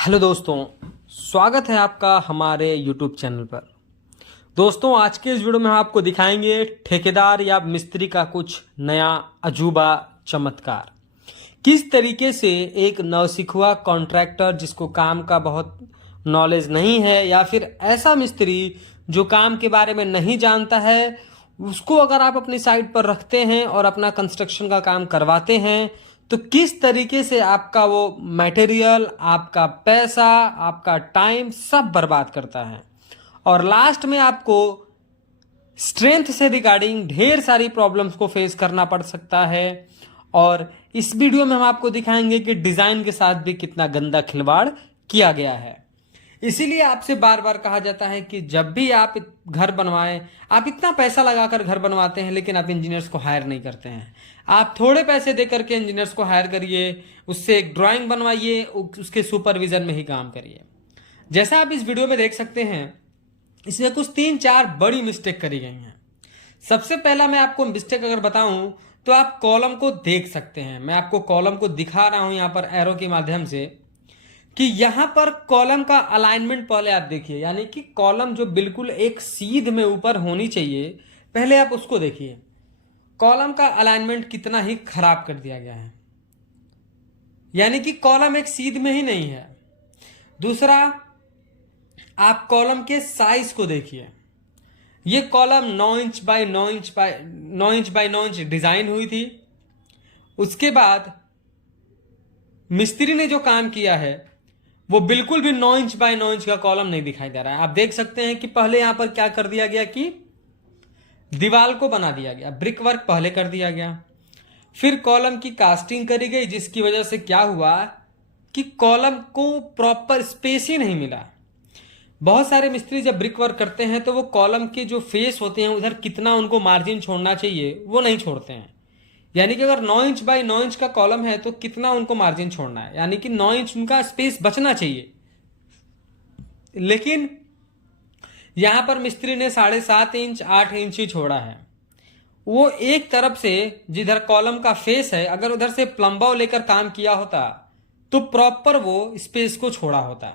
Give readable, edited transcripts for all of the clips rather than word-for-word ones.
Hello दोस्तों, स्वागत है आपका हमारे YouTube चैनल पर। दोस्तों, आज के इस वीडियो में हम आपको दिखाएंगे ठेकेदार या मिस्त्री का कुछ नया अजूबा चमत्कार। किस तरीके से एक नौसिखुआ कॉन्ट्रैक्टर जिसको काम का बहुत नॉलेज नहीं है या फिर ऐसा मिस्त्री जो काम के बारे में नहीं जानता है, उसको अगर आप अपनी साइट पर रखते हैं और अपना कंस्ट्रक्शन का काम करवाते हैं तो किस तरीके से आपका वो मटेरियल, आपका पैसा, आपका टाइम सब बर्बाद करता है और लास्ट में आपको स्ट्रेंथ से रिगार्डिंग ढेर सारी प्रॉब्लम्स को फेस करना पड़ सकता है। और इस वीडियो में हम आपको दिखाएंगे कि डिजाइन के साथ भी कितना गंदा खिलवाड़ किया गया है। इसीलिए आपसे बार बार कहा जाता है कि जब भी आप घर बनवाएं, आप इतना पैसा लगाकर घर बनवाते हैं लेकिन आप इंजीनियर्स को हायर नहीं करते हैं। आप थोड़े पैसे दे करके इंजीनियर्स को हायर करिए, उससे एक ड्राइंग बनवाइए, उसके सुपरविजन में ही काम करिए। जैसा आप इस वीडियो में देख सकते हैं, इसमें कुछ 3-4 बड़ी मिस्टेक करी गई हैं। सबसे पहला मैं आपको मिस्टेक अगर बताऊं तो आप कॉलम को देख सकते हैं। मैं आपको कॉलम को दिखा रहा हूं यहां पर एरो के माध्यम से कि यहां पर कॉलम का अलाइनमेंट पहले आप देखिए, यानी कि कॉलम जो बिल्कुल एक सीध में ऊपर होनी चाहिए, पहले आप उसको देखिए। कॉलम का अलाइनमेंट कितना ही खराब कर दिया गया है, यानी कि कॉलम एक सीध में ही नहीं है। दूसरा, आप कॉलम के साइज को देखिए। ये column 9 inch by 9 inch by 9 inch design हुई थी। उसके बाद मिस्त्री ने जो काम किया है वो बिल्कुल भी 9 इंच बाय 9 इंच का कॉलम नहीं दिखाई दे रहा है। आप देख सकते हैं कि पहले यहां पर क्या कर दिया गया कि दीवार को बना दिया गया, ब्रिक वर्क पहले कर दिया गया, फिर कॉलम की कास्टिंग करी गई, जिसकी वजह से क्या हुआ कि कॉलम को प्रॉपर स्पेस ही नहीं मिला। बहुत सारे मिस्त्री जब ब्रिक वर्क करते हैं तो वो कॉलम के जो फेस होते हैं उधर कितना उनको मार्जिन छोड़ना चाहिए वो नहीं छोड़ते हैं। यानी कि अगर 9 इंच बाय 9 इंच का कॉलम है तो कितना उनको मार्जिन छोड़ना है, यानी कि 9 इंच उनका स्पेस बचना चाहिए। लेकिन यहां पर मिस्त्री ने 7.5 इंच 8 इंच ही छोड़ा है। वो एक तरफ से जिधर कॉलम का फेस है, अगर उधर से प्लम्बाव लेकर काम किया होता तो प्रॉपर वो स्पेस को छोड़ा होता,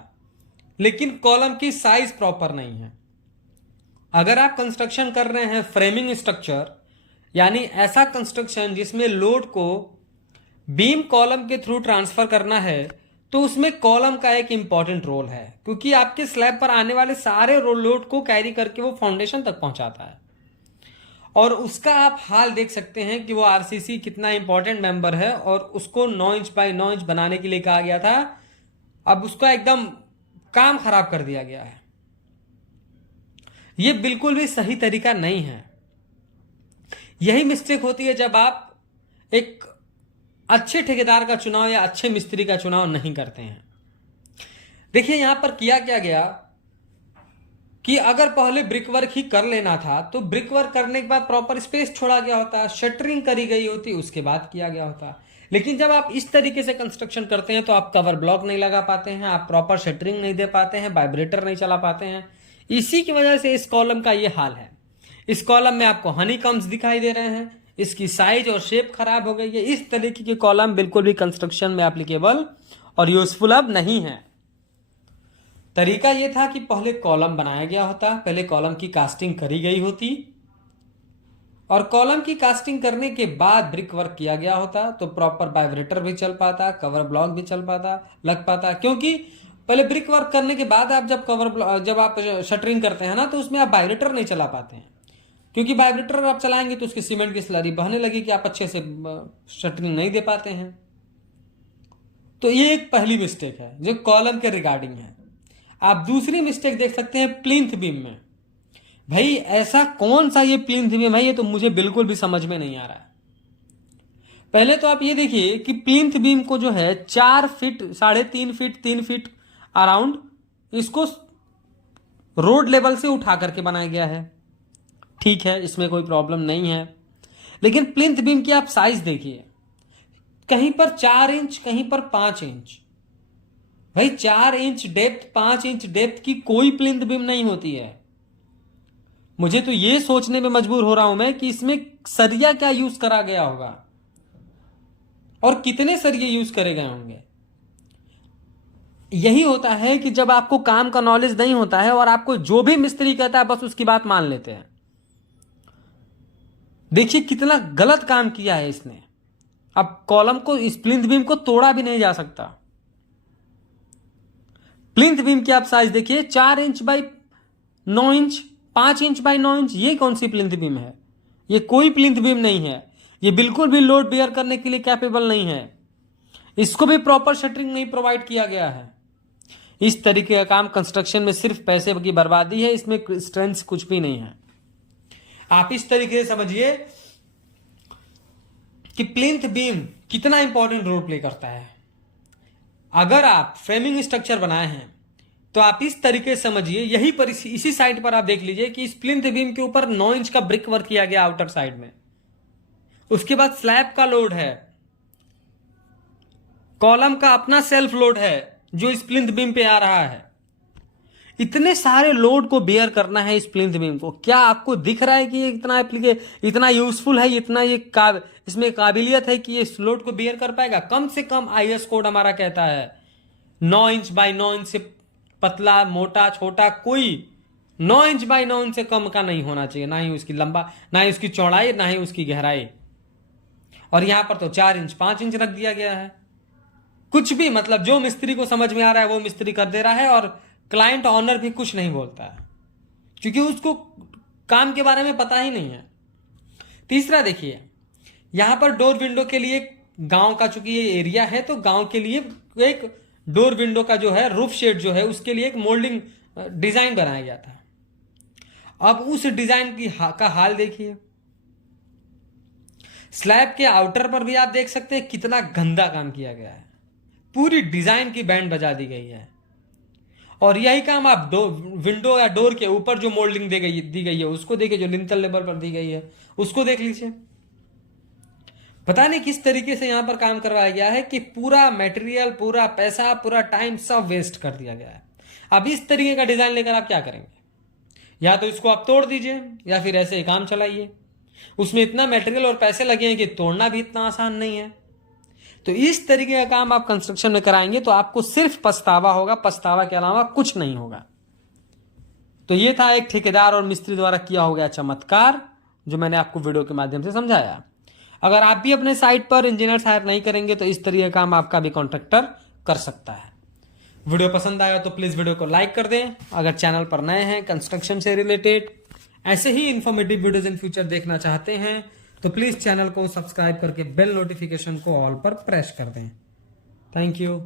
लेकिन कॉलम की साइज प्रॉपर नहीं है। अगर आप कंस्ट्रक्शन कर रहे हैं फ्रेमिंग स्ट्रक्चर, यानी ऐसा कंस्ट्रक्शन जिसमें लोड को बीम कॉलम के थ्रू ट्रांसफर करना है, तो उसमें कॉलम का एक इंपॉर्टेंट रोल है, क्योंकि आपके स्लैब पर आने वाले सारे लोड को कैरी करके वो फाउंडेशन तक पहुंचाता है। और उसका आप हाल देख सकते हैं कि वो आरसीसी कितना इंपॉर्टेंट मेंबर है और उसको 9 इंच बाय 9 इंच बनाने के लिए कहा गया था। अब उसका एकदम काम खराब कर दिया गया है। यह बिल्कुल भी सही तरीका नहीं है। यही मिस्टेक होती है जब आप एक अच्छे ठेकेदार का चुनाव या अच्छे मिस्त्री का चुनाव नहीं करते हैं। देखिए यहां पर किया क्या गया कि अगर पहले ब्रिक वर्क ही कर लेना था तो ब्रिक वर्क करने के बाद प्रॉपर स्पेस छोड़ा गया होता, शटरिंग करी गई होती, उसके बाद किया गया होता। लेकिन जब आप इस तरीके से कंस्ट्रक्शन करते हैं तो आप कवर ब्लॉक नहीं लगा पाते हैं, आप प्रॉपर शटरिंग नहीं दे पाते हैं, वाइब्रेटर नहीं चला पाते हैं। इसी की वजह से इस कॉलम का ये हाल है। इस कॉलम में आपको हनी कम्स दिखाई दे रहे हैं, इसकी साइज और शेप खराब हो गई है। इस तरीके के कॉलम बिल्कुल भी कंस्ट्रक्शन में एप्लीकेबल और यूजफुल अब नहीं है। तरीका यह था कि पहले कॉलम बनाया गया होता, पहले कॉलम की कास्टिंग करी गई होती और कॉलम की कास्टिंग करने के बाद ब्रिक वर्क किया गया होता तो प्रॉपर वाइब्रेटर भी चल पाता, कवर ब्लॉक भी चल पाता, लग पाता। क्योंकि पहले ब्रिक वर्क करने के बाद आप जब आप शटरिंग करते हैं ना तो उसमें आप वाइब्रेटर नहीं चला पाते हैं, क्योंकि वाइब्रेटर आप चलाएंगे तो उसकी सीमेंट की स्लरी बहने लगी कि आप अच्छे से शटरिंग नहीं दे पाते हैं। तो ये एक पहली मिस्टेक है जो कॉलम के रिगार्डिंग है। आप दूसरी मिस्टेक देख सकते हैं प्लिंथ बीम में। भाई ऐसा कौन सा ये प्लिंथ बीम है, ये तो मुझे बिल्कुल भी समझ में नहीं आ रहा है। पहले तो आप ये देखिए कि प्लिंथ बीम को जो है 4 फीट 3.5 फीट 3 फीट अराउंड इसको रोड लेवल से उठा करके बनाया गया है। ठीक है, इसमें कोई प्रॉब्लम नहीं है। लेकिन प्लिंथ बीम की आप साइज देखिए, कहीं पर 4 इंच कहीं पर 5 इंच। भाई 4 इंच डेप्थ 5 इंच डेप्थ की कोई प्लिंथ बीम नहीं होती है। मुझे तो यह सोचने में मजबूर हो रहा हूं मैं कि इसमें सरिया क्या यूज करा गया होगा और कितने सरिये यूज करे गए होंगे। यही होता है कि जब आपको काम का नॉलेज नहीं होता है और आपको जो भी मिस्त्री कहता है बस उसकी बात मान लेते हैं। देखिए कितना गलत काम किया है इसने। अब कॉलम को, इस प्लिंथ बीम को तोड़ा भी नहीं जा सकता। प्लिंथ बीम की आप साइज देखिए, 4 inch by 9 inch, 5 inch by 9 inch. ये कौन सी प्लिंथ बीम है? ये कोई प्लिंथ बीम नहीं है। ये बिल्कुल भी लोड बेयर करने के लिए कैपेबल नहीं है। इसको भी प्रॉपर शटरिंग नहीं प्रोवाइड किया गया है। इस तरीके का काम कंस्ट्रक्शन में सिर्फ पैसे की बर्बादी है, इसमें स्ट्रेंथ कुछ भी नहीं है। आप इस तरीके से समझिए कि प्लिंथ बीम कितना इंपॉर्टेंट रोल प्ले करता है। अगर आप फ्रेमिंग स्ट्रक्चर बनाए हैं तो आप इस तरीके से समझिए, यही पर इसी साइड पर आप देख लीजिए कि इस प्लिंथ बीम के ऊपर 9 इंच का ब्रिक वर्क किया गया आउटर साइड में। उसके बाद स्लैब का लोड है, कॉलम का अपना सेल्फ लोड है जो इस प्लिंथ बीम पे आ रहा है। इतने सारे लोड को बेयर करना है इस प्लिंथ बीम को। क्या आपको दिख रहा है कि ये इतना यूजफुल है, इतना इसमें काबिलियत है कि ये इस लोड को बेयर कर पाएगा? कम से कम आईएस कोड हमारा कहता है 9 इंच बाई 9 इंच से पतला, मोटा, छोटा कोई 9 इंच बाई 9 इंच से कम का नहीं होना चाहिए। ना ही उसकी लंबा, ना ही उसकी चौड़ाई, ना ही उसकी गहराई। और यहां पर तो 4 इंच 5 इंच रख दिया गया है। कुछ भी, मतलब जो मिस्त्री को समझ में आ रहा है वो मिस्त्री कर दे रहा है और क्लाइंट ऑनर भी कुछ नहीं बोलता है क्योंकि उसको काम के बारे में पता ही नहीं है। तीसरा देखिए, यहां पर डोर विंडो के लिए गांव का, चूंकि ये एरिया है तो गांव के लिए एक डोर विंडो का जो है रूफ शेड जो है उसके लिए एक मोल्डिंग डिजाइन बनाया गया था। अब उस डिजाइन का हाल देखिए। स्लैब के आउटर पर भी आप देख सकते हैं कितना गंदा काम किया गया है। पूरी डिजाइन की बैंड बजा दी गई है। और यही काम आप विंडो या डोर के ऊपर जो मोल्डिंग दी गई है उसको देखिए, जो लिंटल लेवल पर दी गई है उसको देख लीजिए। पता नहीं किस तरीके से यहां पर काम करवाया गया है कि पूरा मटेरियल, पूरा पैसा, पूरा टाइम सब वेस्ट कर दिया गया है। अब इस तरीके का डिजाइन लेकर आप क्या करेंगे? या तो इसको आप तोड़ दीजिए या फिर ऐसे ही काम चलाइए। उसमें इतना मटेरियल और पैसे लगे हैं कि तोड़ना भी इतना आसान नहीं है। तो इस तरीके का काम आप कंस्ट्रक्शन में कराएंगे तो आपको सिर्फ पछतावा होगा, पछतावा के अलावा कुछ नहीं होगा। तो ये था एक ठेकेदार और मिस्त्री द्वारा किया हो गया चमत्कार, जो मैंने आपको वीडियो के माध्यम से समझाया। अगर आप भी अपने साइट पर इंजीनियर हायर नहीं करेंगे तो इस तरीके का काम आपका भी कॉन्ट्रैक्टर कर सकता है। वीडियो पसंद आया तो प्लीज वीडियो को लाइक कर दें। अगर चैनल पर नए हैं, कंस्ट्रक्शन से रिलेटेड ऐसे ही इंफॉर्मेटिव वीडियोज इन फ्यूचर देखना चाहते हैं तो प्लीज चैनल को सब्सक्राइब करके बेल नोटिफिकेशन को ऑल पर प्रेस कर दें। Thank you.